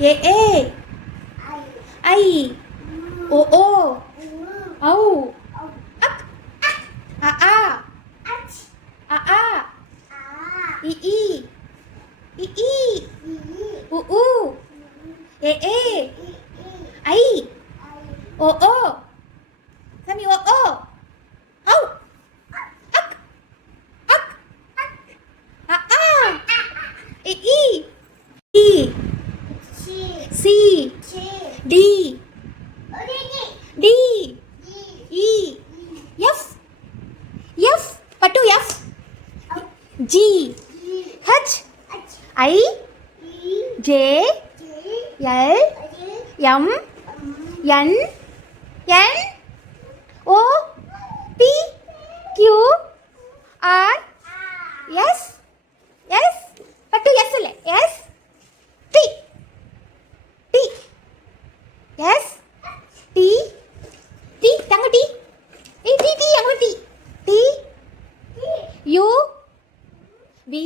ஏ ஏ ஐ ஓ ஓ ஔ அக் அ ஆ அ ஆ இ ஈ இ ஈ உ ஊ ஏ ஏ ஐ ஓ ஓ சாமி ஓ ஓ ஔ அக் அக் அ ஆ இ ஈ இ C D D E F F பட்டு F G H I J L M N N O P Q R S S பட்டு எஸ் இல்லை S T T S T T தங்க டி ஏய் டி டி அங்க T T U V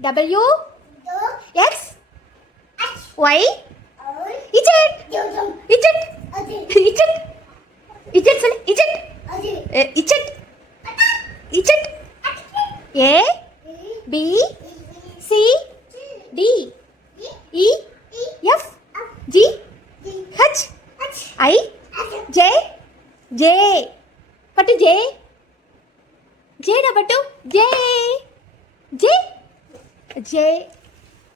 W X Y Z Z Z Z சொல்லு Z Z Z A B C D E F G H I J J பட்டு J Jada பட்டு J J J